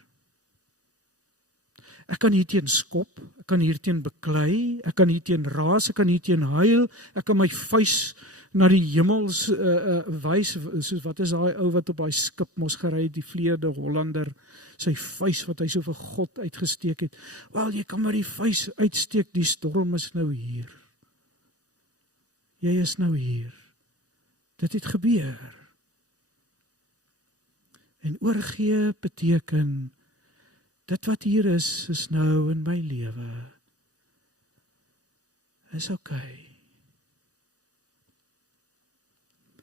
Ek kan hierteen skop, ek kan hierteen beklei, ek kan hierteen raas, ek kan hierteen huil, ek kan my vuis na die hemels wys, soos wat is daai ou wat op daai skip mos gery het, die vleerde Hollander, sy vuis wat hy so vir God uitgesteek het. Wel, jy kan maar die vuis uitsteek, die storm is nou hier. Jy is nou hier. Dit het gebeur. En oorgee beteken, dit wat hier is nou in my lewe. Is oké.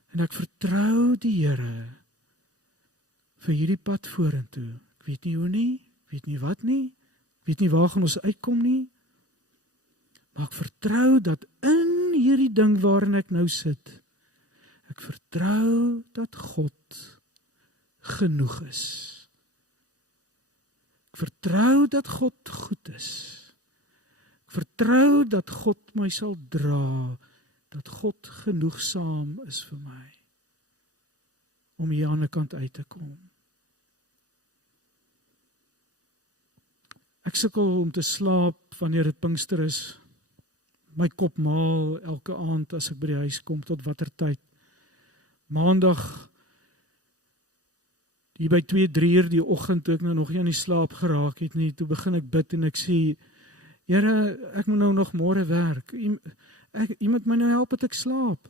En ek vertrou die Here vir hierdie pad vorentoe. Ek weet nie hoe nie, ek weet nie wat nie, ek weet nie waar gaan ons uitkom nie, maar ek vertrou dat in hierdie ding waarin ek nou sit, ek vertrou dat God genoeg is. Ek vertrou dat God goed is. Ek vertrou dat God my sal dra, dat God genoegsaam is vir my, om hier aan die kant uit te kom. Ek sukkel om te slaap wanneer dit Pinkster is. My kop maal elke aand as ek by die huis kom, tot watter tyd. Maandag, hier by 2-3 uur die oggend, toe ek nou nog nie aan die slaap geraak het nie, toe begin ek bid en ek sê, Here, ek moet nou nog môre werk. U moet my nou help dat ek slaap.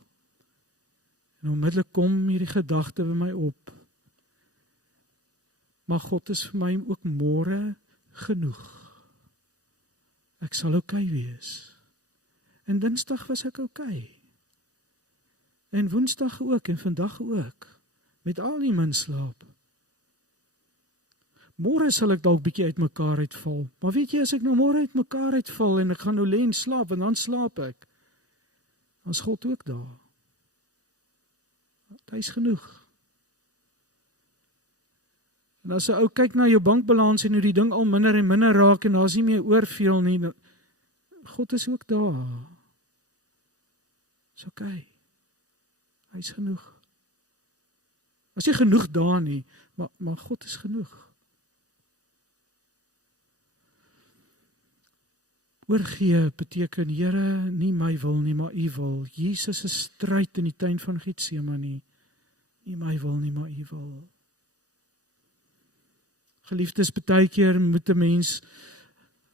En onmiddellik kom hierdie gedagte by my op. Maar God is vir my ook môre genoeg. Ek sal oké wees. En Dinsdag was ek oké. En Woensdag ook en vandag ook. Met al die min slaap. Môre sal ek dalk bietjie uitmekaar uitval. Maar weet jy, as ek nou môre uitmekaar uitval en ek gaan nou lê en slaap, en dan slaap ek, dan is God ook daar. Hy is genoeg. En as 'n ou kyk na jou bankbalans en hoe die ding al minder en minder raak en daar is nie meer oorveel nie, God is ook daar. Dis okay. Hy is genoeg. As jy genoeg daar nie, maar God is genoeg. Oorgee beteken, Here, nie my wil nie, maar U wil. Jesus is stryd in die tuin van Getsemane. Nie my wil nie, maar U wil. Geliefdes, baie keer moet 'n mens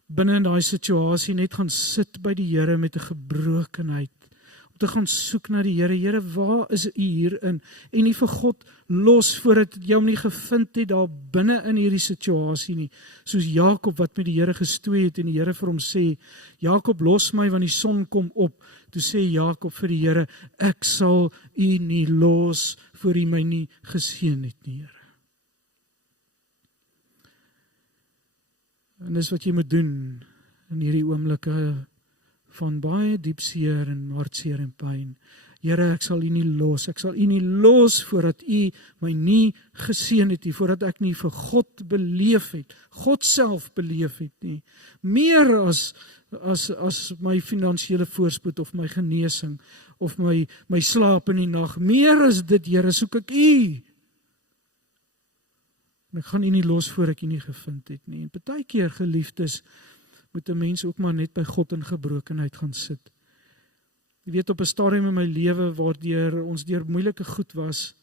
binne in daai situasie net gaan sit by die Here met 'n gebrokenheid. Om te gaan soek na die Here. Here, waar is U hierin? En nie vir God los voordat jy hom nie gevind het daar binne in hierdie situasie nie. Soos Jakob wat met die Here gestoei het en die Here vir hom sê, Jakob, los my want die son kom op. Toe sê Jakob vir die Here, ek sal U nie los voor U my nie geseën het nie, Here. En dis wat jy moet doen in hierdie oomblikke van baie diep seer en hartseer en pyn. Here, ek sal U nie los. Ek sal U nie los voordat U my nie geseën het nie, voordat ek nie vir God beleef het, God self beleef het nie. Meer as my finansiële voorspoed of my genesing of my slaap in die nag. Meer as dit, Here, soek ek U. En ek gaan U nie los voor ek U nie gevind het nie. En baie keer, geliefdes, moet 'n mens ook maar net by God in gebrokenheid gaan sit. Jy weet, op 'n stadium in my lewe waardeur ons deur moeilike goed was,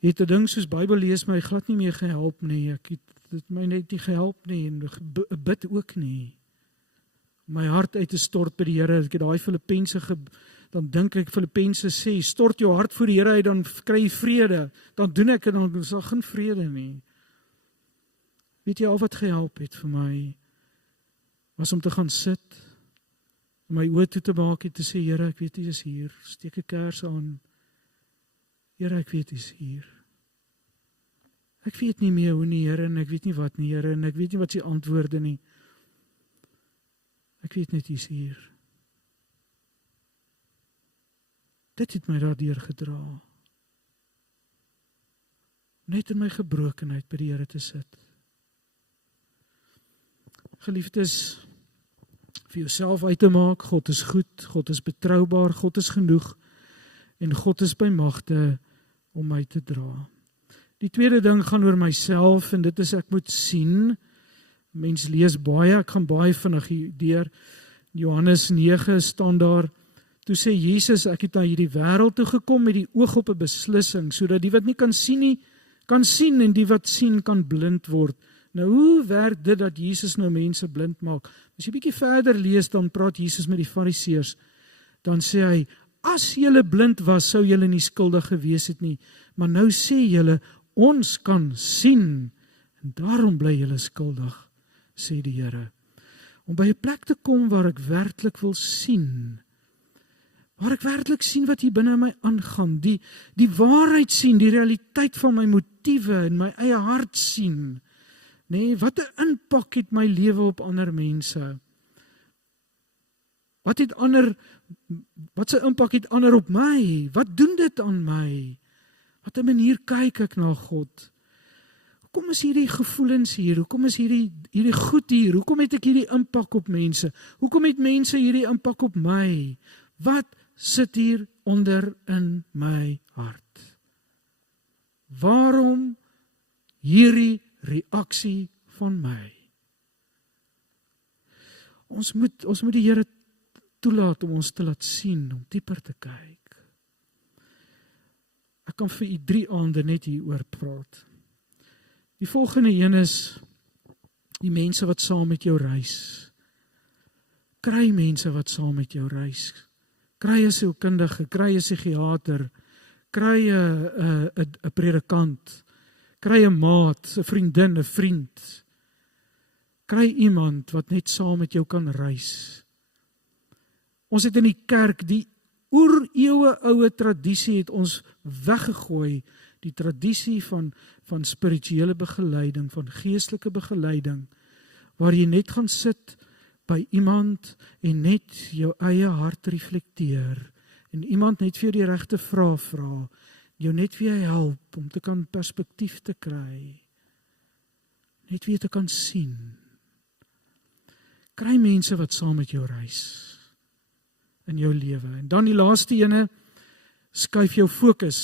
het 'n ding soos Bybel lees my glad nie meer gehelp nie. Dit het my net nie gehelp nie en bid ook nie. Om my hart uit te stort by die Here. Ek het daai Filippense dan dink ek Filippense sê, stort jou hart voor die Here uit, dan kry jy vrede. Dan doen ek en dan is daar geen vrede nie. Weet jy al wat gehelp het vir my, was om te gaan sit, my oë toe te maak en te sê, Here, ek weet U is hier, steek 'n kers aan. Here, ek weet U is hier. Ek weet nie meer hoe nie, Here, en ek weet nie wat nie, Here, en ek weet nie wat se antwoorde nie. Ek weet net U is hier. Dit het my daardeur gedra. Net in my gebrokenheid by die Here te sit. Geliefdes, vir jouself uit te maak, God is goed, God is betroubaar, God is genoeg en God is by magte om my te dra. Die tweede ding gaan oor myself en dit is ek moet sien. Mens lees baie, ek gaan baie vinnig deur. Johannes 9 staan daar, toe sê Jesus, ek het na hierdie wêreld toe gekom met die oog op 'n beslissing, sodat die wat nie kan sien nie, kan sien en die wat sien kan blind word. Nou, hoe werk dit dat Jesus nou mense blind maak? As jy bietjie verder lees, dan praat Jesus met die Fariseërs. Dan sê hy, as julle blind was, sou julle nie skuldig gewees het nie. Maar nou sê julle, ons kan sien. En daarom bly julle skuldig, sê die Here. Om by 'n plek te kom waar ek werklik wil sien. Waar ek werklik sien wat hier binne my aangaan. Die waarheid sien, die realiteit van my motiewe en my eie hart sien. Nee, wat 'n impak het my lewe op ander mense? Wat 'n impak het ander op my? Wat doen dit aan my? Wat 'n manier kyk ek na God? Hoekom is hierdie gevoelens hier? Hoekom is hierdie goed hier? Hoekom het ek hierdie impak op mense? Hoekom het mense hierdie impak op my? Wat sit hier onder in my hart? Waarom hierdie reaksie van my? Ons moet die Here toelaat om ons te laat sien, om dieper te kyk. Ek kan vir u 3 aande net hieroor praat. Die volgende een is die mense wat saam met jou reis. Kry mense wat saam met jou reis. Kry 'n sielkundige, kry 'n psigiater, kry 'n predikant, kry 'n maat, 'n vriendin, 'n vriend. Kry iemand wat net saam met jou kan reis. Ons het in die kerk die oer-eeue oue tradisie het ons weggegooi. die tradisie van spirituele begeleiding, van geestelike begeleiding, waar jy net gaan sit by iemand en net jou eie hart reflekteer, en iemand net vir jou die regte vrae vra, jou net vir jou help om te kan perspektief te kry, net weer te kan sien. Kry mense wat saam met jou reis in jou lewe. En dan die laaste ene, skuif jou fokus.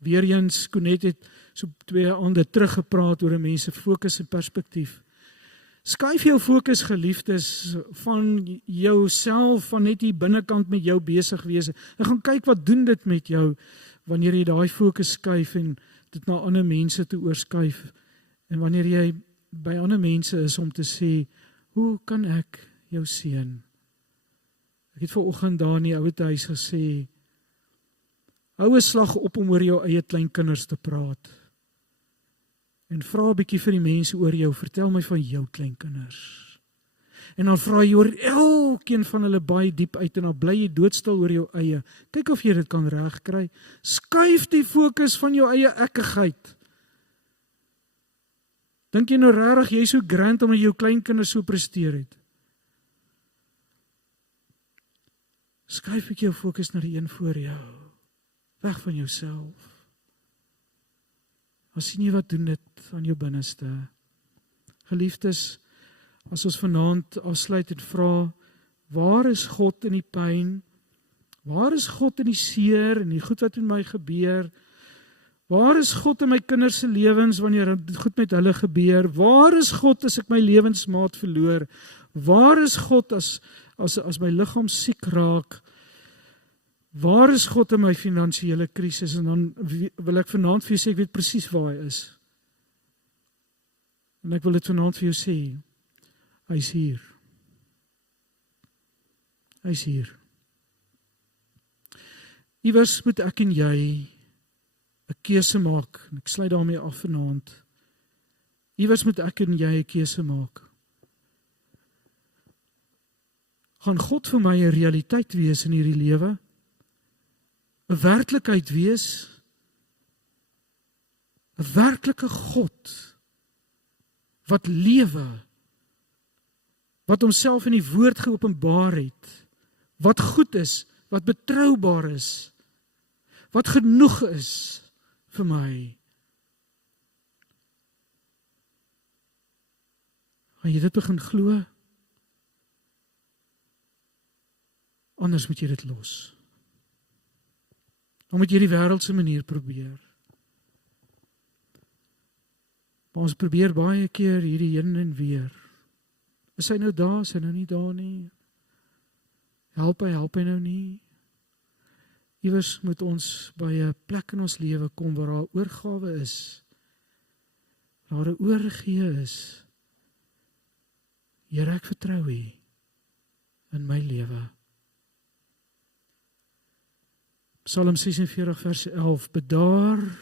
Weereens, Konet het so 2 aande terug gepraat oor 'n mens se fokus en perspektief. Skuif jou fokus, geliefdes, van jouself, van net hier binnekant met jou besig wees. En gaan kyk wat doen dit met jou, wanneer jy daai fokus skuif en dit na ander mense toe oorskuif. En wanneer jy by ander mense is om te sê, hoe kan ek jou seën? Ek het vanoggend daar in die ouete huis gesê, hou 'n slag op om oor jou eie kleinkinders te praat. En vra 'n bietjie vir die mense oor jou, vertel my van jou kleinkinders. En dan vra jy oor elkeen van hulle baie diep uit en dan bly jy doodstil oor jou eie. Kyk of jy dit kan regkry. Skuif die fokus van jou eie ekkigheid. Dink jy nou regtig jy is so grand omdat jou kleinkinders so presteer het? Skuif ek jou fokus na die een voor jou. Weg van jouself. As sien jy wat doen dit aan jou binneste. Geliefdes, as ons vanaand afsluit en vra, waar is God in die pyn? Waar is God in die seer en die goed wat met my gebeur? Waar is God in my kinders se lewens wanneer dit goed met hulle gebeur? Waar is God as ek my lewensmaat verloor? Waar is God as my liggaam siek raak? Waar is God in my finansiële krisis? En dan wil ek vanaand vir jou sê, ek weet presies waar hy is. En ek wil dit vanaand vir jou sê, hy is hier. Hy is hier. Iewers moet ek en jy 'n keuse maak, en ek sluit daarmee af vanaand. Iewers moet ek en jy 'n keuse maak. Gaan God vir my 'n realiteit wees in hierdie lewe? 'n werklikheid wees? 'n werklike God wat lewe, wat homself in die woord geopenbaar het, wat goed is, wat betroubaar is, wat genoeg is vir my. Gaan jy dit begin glo? Anders moet jy dit los. Dan moet jy die wêreldse manier probeer. Maar ons probeer baie keer hierdie heen en weer. Is hy nou daar, is hy nou nie daar nie? Help hy nou nie? Iewers moet ons by 'n plek in ons lewe kom waar daar oorgawe is, waar daar 'n oorgee is. Here, ek vertrou U in my lewe. Psalm 46 vers 11, bedaar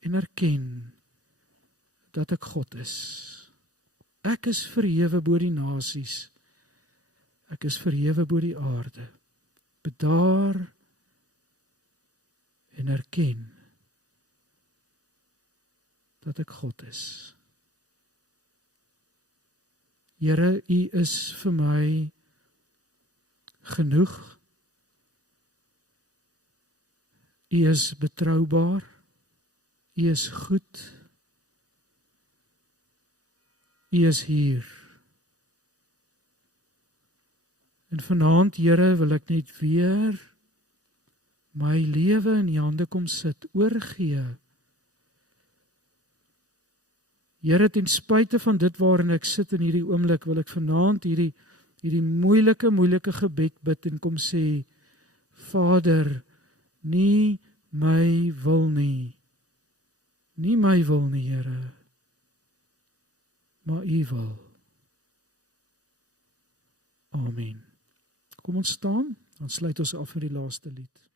en erken dat ek God is. Ek is verhewe bo die nasies. Ek is verhewe bo die aarde. Bedaar en erken dat ek God is. Here, U is vir my genoeg. U is betroubaar. U is goed. U is hier. En vanaand, Here, wil ek net weer my lewe in U hande kom sit, oorgee. Here, ten spyte van dit waarin ek sit in hierdie oomblik, wil ek vanaand hierdie moeilike gebed bid en kom sê, Vader, nie my wil nie. Nie my wil nie, Here, maar U wil. Amen. Kom ons staan, dan sluit ons af vir die laaste lied.